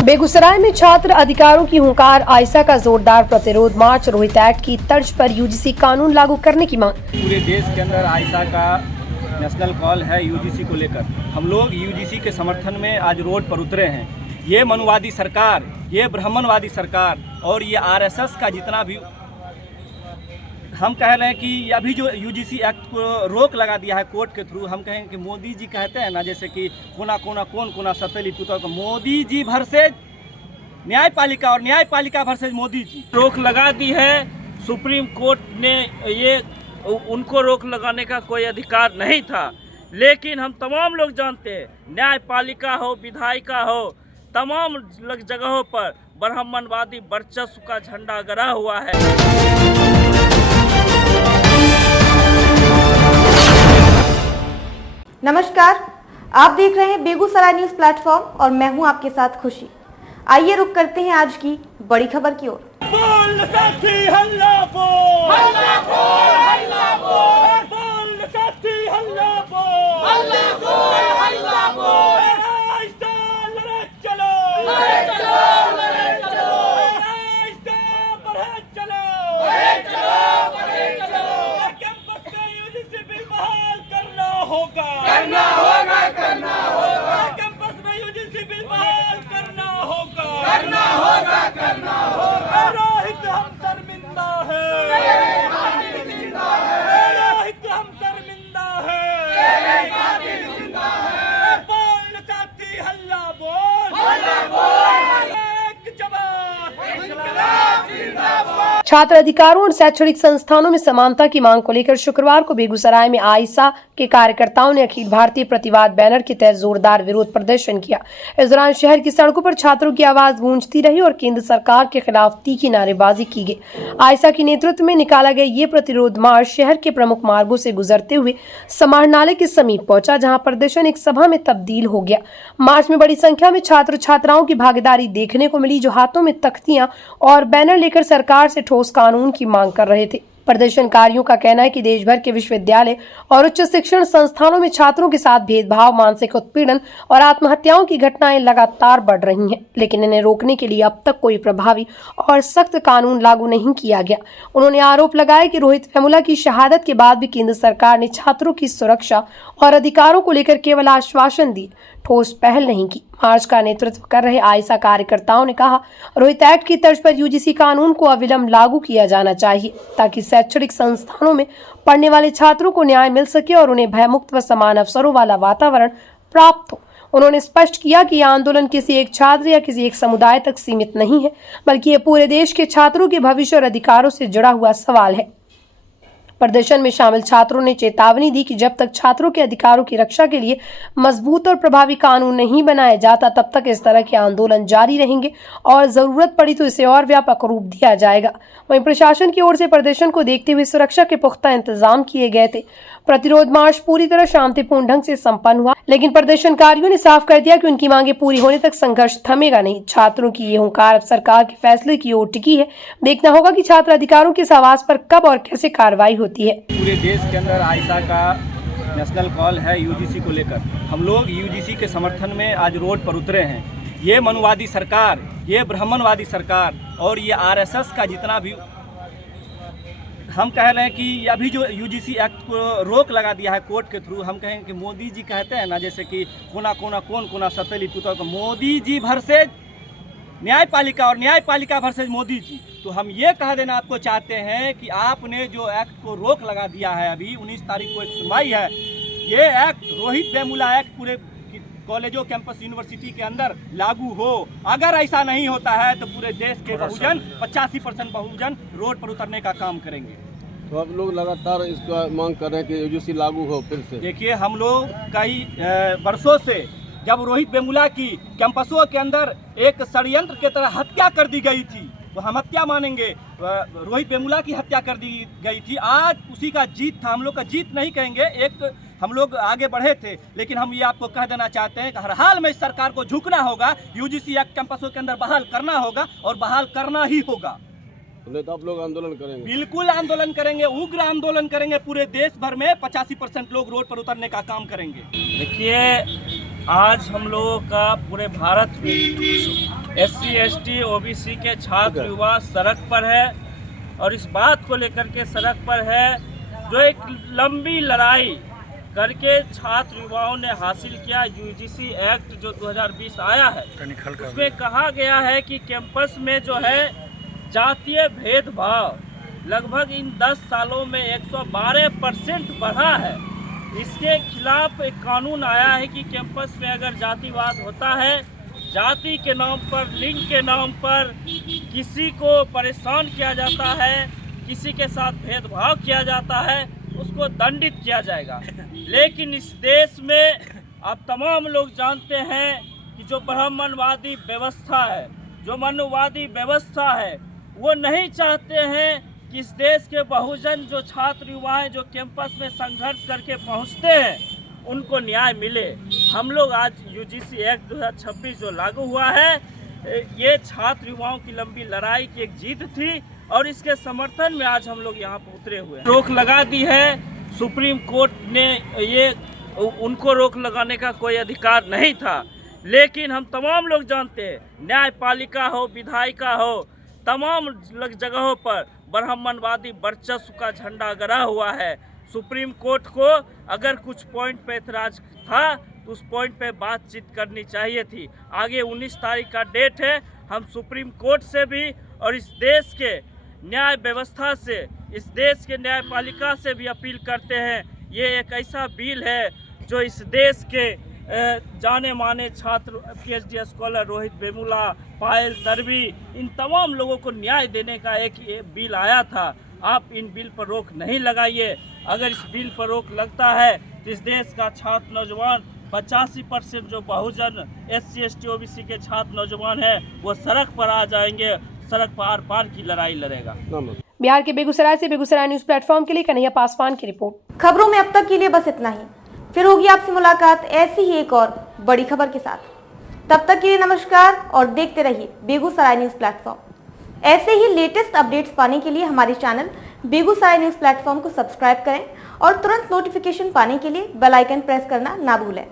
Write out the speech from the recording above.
बेगूसराय में छात्र अधिकारों की हुंकार, आयसा का जोरदार प्रतिरोध मार्च, रोहित एक्ट की तर्ज पर यूजीसी कानून लागू करने की मांग। पूरे देश के अंदर आयसा का नेशनल कॉल है यूजीसी को लेकर। हम लोग यूजीसी के समर्थन में आज रोड पर उतरे हैं। ये मनुवादी सरकार, ये ब्राह्मणवादी सरकार और ये आरएसएस का जितना भी हम कह रहे हैं कि अभी जो यूजीसी एक्ट को रोक लगा दिया है कोर्ट के थ्रू, हम कहेंगे कि मोदी जी कहते हैं ना, जैसे कि कोना कोना कौन कोना सतेली पुतौ को मोदी जी वर्सेज न्यायपालिका और न्यायपालिका वर्सेज मोदी जी। रोक लगा दी है सुप्रीम कोर्ट ने। ये उनको रोक लगाने का कोई अधिकार नहीं था, लेकिन हम तमाम लोग जानते हैं न्यायपालिका हो, विधायिका हो, तमाम जगहों पर ब्राह्मणवादी वर्चस्व का झंडा गड़ा हुआ है। नमस्कार, आप देख रहे हैं बेगूसराय न्यूज प्लेटफॉर्म और मैं हूं आपके साथ खुशी। आइए रुक करते हैं आज की बड़ी खबर की ओर। बोल साथी हल्ला बोल, हल्ला बोल, हल्ला बोल, बोल साथी हल्ला बोल, हल्ला बोल, हल्ला बोल, आइसा लड़े चलो, लड़े चलो, लड़े चलो, आइसा बढ़े चलो, बढ़े चलो, बढ़े चलो। कैंपस में यूजीसी बिल बहाल करना होगा, करना होगा, करना होगा। कैंपस में यूजीसी बिल बहाल करना होगा, करना होगा, करना होगा। रोहित हम शर्मिंदा है, रोहित हम शर्मिंदा है, बोल साथी हल्ला बोल, हल्ला बोल, एक जवान इंकलाब जिंदाबाद। छात्र अधिकारों और शैक्षणिक संस्थानों में समानता की मांग को लेकर शुक्रवार को बेगूसराय में आयसा के कार्यकर्ताओं ने अखिल भारतीय प्रतिवाद बैनर के तहत जोरदार विरोध प्रदर्शन किया। इस दौरान शहर की सड़कों पर छात्रों की आवाज गूंजती रही और केंद्र सरकार के खिलाफ तीखी नारेबाजी की गई। आयसा के नेतृत्व में निकाला गया ये प्रतिरोध मार्च शहर के प्रमुख मार्गों से गुजरते हुए समाहरणालय के समीप पहुंचा, जहां प्रदर्शन एक सभा में तब्दील हो गया। मार्च में बड़ी संख्या में छात्र छात्राओं की भागीदारी देखने को मिली, जो हाथों में तख्तियां और बैनर लेकर सरकार से ठोस कानून की मांग कर रहे थे। प्रदर्शनकारियों का कहना है कि देश भर के विश्वविद्यालय और उच्च शिक्षण संस्थानों में छात्रों के साथ भेदभाव, मानसिक उत्पीड़न और आत्महत्याओं की घटनाएं लगातार बढ़ रही हैं, लेकिन इन्हें रोकने के लिए अब तक कोई प्रभावी और सख्त कानून लागू नहीं किया गया। उन्होंने आरोप लगाया कि रोहित वेमुला की शहादत के बाद भी केंद्र सरकार ने छात्रों की सुरक्षा और अधिकारों को लेकर केवल आश्वासन दिए, ठोस पहल नहीं की। मार्च का नेतृत्व कर रहे आयसा कार्यकर्ताओं ने कहा, रोहित एक्ट की तर्ज पर यूजीसी कानून को अविलंब लागू किया जाना चाहिए, ताकि शैक्षणिक संस्थानों में पढ़ने वाले छात्रों को न्याय मिल सके और उन्हें भयमुक्त व समान अवसरों वाला वातावरण प्राप्त हो। उन्होंने स्पष्ट किया कि यह आंदोलन किसी एक छात्र या किसी एक समुदाय तक सीमित नहीं है, बल्कि ये पूरे देश के छात्रों के भविष्य और अधिकारों से जुड़ा हुआ सवाल है। प्रदर्शन में शामिल छात्रों ने चेतावनी दी कि जब तक छात्रों के अधिकारों की रक्षा के लिए मजबूत और प्रभावी कानून नहीं बनाया जाता, तब तक इस तरह के आंदोलन जारी रहेंगे और जरूरत पड़ी तो इसे और व्यापक रूप दिया जाएगा। वहीं प्रशासन की ओर से प्रदर्शन को देखते हुए सुरक्षा के पुख्ता इंतजाम किए गए थे। प्रतिरोध मार्च पूरी तरह शांतिपूर्ण ढंग से संपन्न हुआ, लेकिन प्रदर्शनकारियों ने साफ कर दिया कि उनकी मांगे पूरी होने तक संघर्ष थमेगा नहीं। छात्रों की ये हुंकार अब सरकार के फैसले की ओर टिकी है। देखना होगा कि छात्र अधिकारों की इस आवाज पर कब और कैसे कार्रवाई होती है। पूरे देश के अंदर आयसा का नेशनल कॉल है यूजीसी को लेकर। हम लोग यूजीसी के समर्थन में आज रोड पर उतरे हैं। ये मनुवादी सरकार, ये ब्राह्मणवादी सरकार और ये आरएसएस का जितना भी हम कह रहे हैं कि अभी जो यूजीसी एक्ट को रोक लगा दिया है कोर्ट के थ्रू, हम कहेंगे कि मोदी जी कहते हैं ना, जैसे कि कोना कोना कौन कोना सतेली पुतौ को मोदी जी वर्सेज न्यायपालिका और न्यायपालिका वर्सेज मोदी जी। तो हम ये कह देना आपको चाहते हैं कि आपने जो एक्ट को रोक लगा दिया है, अभी 19 तारीख को एक सुनवाई है, ये एक्ट रोहित वेमुला एक्ट पूरे कॉलेजों, कैंपस, यूनिवर्सिटी के अंदर लागू हो। अगर ऐसा नहीं होता है तो पूरे देश के बहुजन 85% बहुजन रोड पर उतरने का काम करेंगे। तो आप लोग लगातार इसका मांग कर रहे हैं कि यूजीसी लागू हो फिर से। देखिए, हम लोग कई वर्षों से, जब रोहित वेमुला की कैंपसों के अंदर एक षड्यंत्र की तरह हत्या कर दी गई थी, तो हम हत्या मानेंगे। रोहित वेमुला की हत्या कर दी गई थी, आज उसी का जीत था। हम लोग का जीत नहीं कहेंगे, एक हम लोग आगे बढ़े थे, लेकिन हम ये आपको कह देना चाहते हैं कि हर हाल में इस सरकार को झुकना होगा। यूजीसी एक्ट कैंपसों के अंदर बहाल करना होगा और बहाल करना ही होगा। तो आप लोग आंदोलन करेंगे? बिल्कुल आंदोलन करेंगे, उग्र आंदोलन करेंगे। पूरे देश भर में 85% लोग रोड पर उतरने का काम करेंगे। देखिए, आज हम लोगों का पूरे भारत में SC ST OBC के छात्र युवा सड़क पर है और इस बात को लेकर के सड़क पर है जो एक लंबी लड़ाई करके छात्र युवाओं ने हासिल किया। UGC एक्ट जो 2020 आया है उसमें कहा गया है कि कैंपस में जो है जातीय भेदभाव लगभग इन 10 सालों में 112% बढ़ा है। इसके खिलाफ एक कानून आया है कि कैंपस में अगर जातिवाद होता है, जाति के नाम पर, लिंग के नाम पर किसी को परेशान किया जाता है, किसी के साथ भेदभाव किया जाता है, उसको दंडित किया जाएगा। लेकिन इस देश में अब तमाम लोग जानते हैं कि जो ब्राह्मणवादी व्यवस्था है, जो मनुवादी व्यवस्था है, वो नहीं चाहते हैं कि इस देश के बहुजन जो छात्र युवा हैं जो कैंपस में संघर्ष करके पहुंचते हैं उनको न्याय मिले। हम लोग आज UGC एक्ट 2026 जो लागू हुआ है, ये छात्र युवाओं की लंबी लड़ाई की एक जीत थी और इसके समर्थन में आज हम लोग यहाँ पर उतरे हुए हैं। रोक लगा दी है सुप्रीम कोर्ट ने, ये उनको रोक लगाने का कोई अधिकार नहीं था। लेकिन हम तमाम लोग जानते हैं, न्यायपालिका हो, विधायिका हो, तमाम जगहों पर ब्राह्मणवादी वर्चस्व का झंडा गड़ा हुआ है। सुप्रीम कोर्ट को अगर कुछ पॉइंट पे ऐतराज था तो उस पॉइंट पे बातचीत करनी चाहिए थी। आगे 19 तारीख का डेट है। हम सुप्रीम कोर्ट से भी और इस देश के न्याय व्यवस्था से, इस देश के न्यायपालिका से भी अपील करते हैं। ये एक ऐसा बिल है जो इस देश के जाने माने छात्र, PhD स्कॉलर रोहित वेमुला, पायल तडवी, इन तमाम लोगों को न्याय देने का एक बिल आया था। आप इन बिल पर रोक नहीं लगाइए। अगर इस बिल पर रोक लगता है तो इस देश का छात्र नौजवान 85% जो बहुजन SC ST OBC के छात्र नौजवान हैं वो सड़क पर आ जाएंगे, सड़क पर आर पार की लड़ाई लड़ेगा। बिहार के बेगूसराय से बेगूसराय न्यूज प्लेटफॉर्म के लिए कन्हैया पासवान की रिपोर्ट। खबरों में अब तक के लिए बस इतना ही। फिर होगी आपसे मुलाकात ऐसी ही एक और बड़ी खबर के साथ। तब तक के लिए नमस्कार और देखते रहिए बेगूसराय न्यूज प्लेटफॉर्म। ऐसे ही लेटेस्ट अपडेट्स पाने के लिए हमारे चैनल बेगूसराय न्यूज प्लेटफॉर्म को सब्सक्राइब करें और तुरंत नोटिफिकेशन पाने के लिए बेल आइकन प्रेस करना ना भूलें।